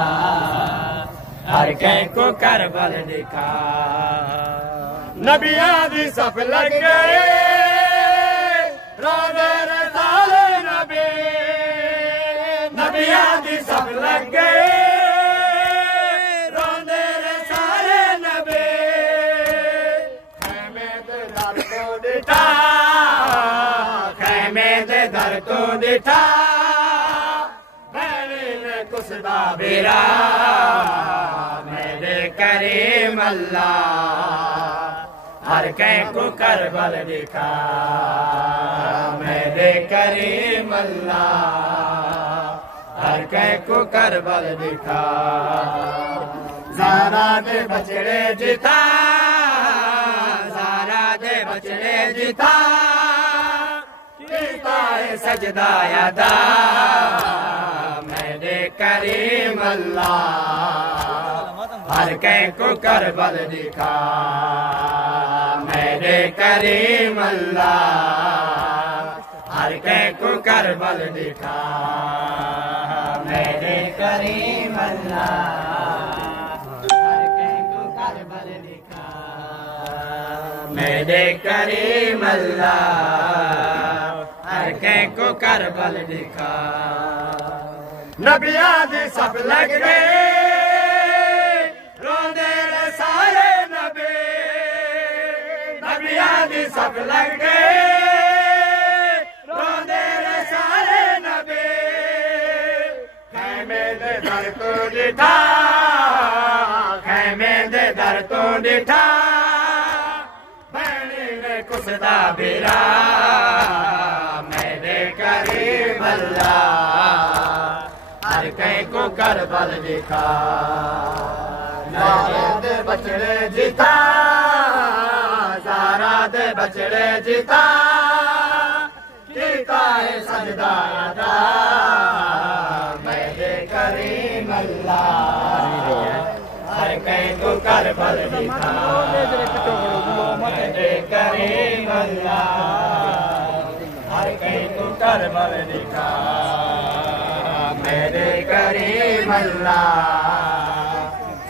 हर कहीं को करबल दिखा। नबियां दी सफ लग गए रोज़े रसाले नबी, नबियां दी सफ लग गए रोज़े रसाले नबी। खैमे दे दर तो दिठा, खैमे दे दर तो दिठा, कुसदा बेरा मेरे करीम अल्लाह। हर कहीं को करबल दिखा मेरे करीम अल्लाह। हर कहीं को करबल दिखा। ज़ारा दे बछड़े जिता, ज़ारा दे बछड़े जिता, कीता है सजदा अदा करीम अल्लाह। हर कहीं को करबल दिखा मेरे करीम अल्लाह। हर कहीं को करबल दिखा मेरे करीम अल्लाह। हर कहीं को करबल दिखा मेरे करीम अल्लाह। हर कहीं को करबल दिखा। नबियां दी सब लग गए रोज़े रसाले नबी, नबियां दी सब लग गए रोज़े रसाले नबी। खैमे दे दर तो दिठा, खैमे दे दर तो दिठा, भैणी ने कुसदा बेरा मेरे करीम अल्लाह। हर कहीं को करबल दिखा। ज़ारा दे बछड़े जिता, ज़ारा दे बछड़े जिता, कीता है सजदा अदा मेरे करीम अल्लाह। हर कहीं को करबल दिखा मेरे करीम अल्लाह। हर कहीं को करबल दिखा मेरे करीम अल्लाह।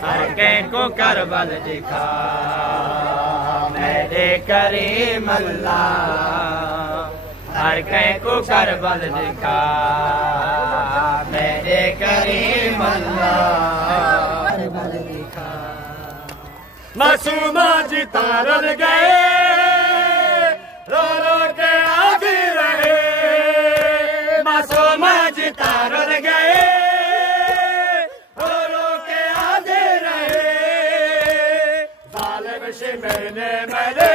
हर कहीं को करबल दिखा मेरे करीम अल्लाह। हर कहीं को करबल दिखा मेरे करीम अल्लाह। करबल दिखा। मासूमा जी तारल गए रो रो के आगे रहे, मासूमा जी तारल गए रो रो के आगे रहे। जालिम शिमर ने मैंने,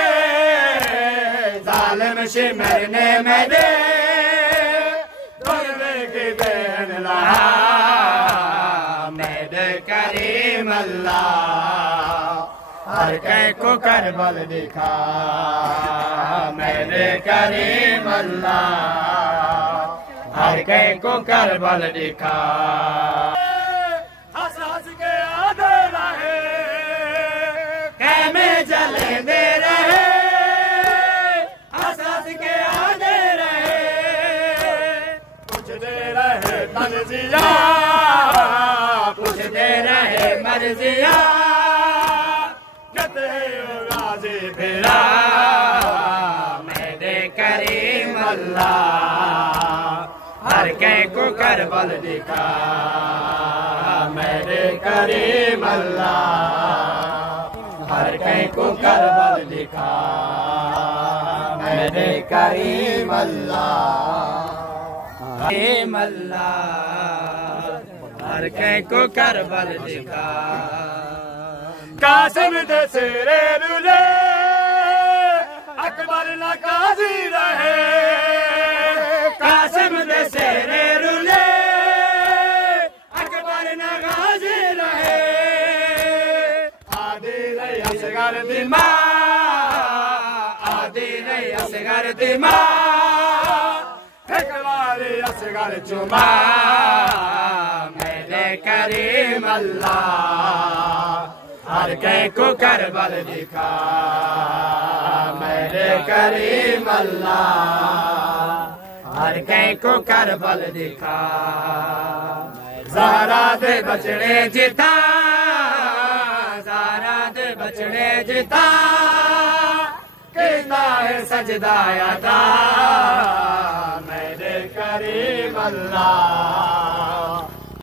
जालिम शिमर ने मैंने दुर्वे की बहन लहा मेरे करीम अल्लाह। हर कहीं को करबल दिखा मेरे करीम अल्लाह। हर कहीं को करबल दिखा। हंस हंस के आधे रहे खैमे जले दे रहे, हंस हंस के आधे रहे। पूछते रहे मर्जिया, पूछते रहे मर्जिया, कहते गाजी फिरा मेरे करीम अल्लाह। हर कहीं को करबल दिखा मेरे करीम अल्लाह। हर कहीं को करबल दिखा मेरे करीम अल्लाह। करीम अल्लाह। हर कहीं को करबल दिखा। कासिम दे सिरे रुले अकबर न काजी रहे, कासिम दे सिरे रुले अकबर न गाजी रहे। आदि रही असगर दिमा, आदि रही असगर दिमा, एकबारी असगर चुमा मेरे करीम अल्लाह। हर कहीं को करबल दिखा मेरे करीम अल्लाह। हर कहीं को करबल दिखा ज़हरा दे बचड़े जिता, ज़हरा दे बचड़े जिता, कहता है सजदा अदा मेरे करीम अल्लाह।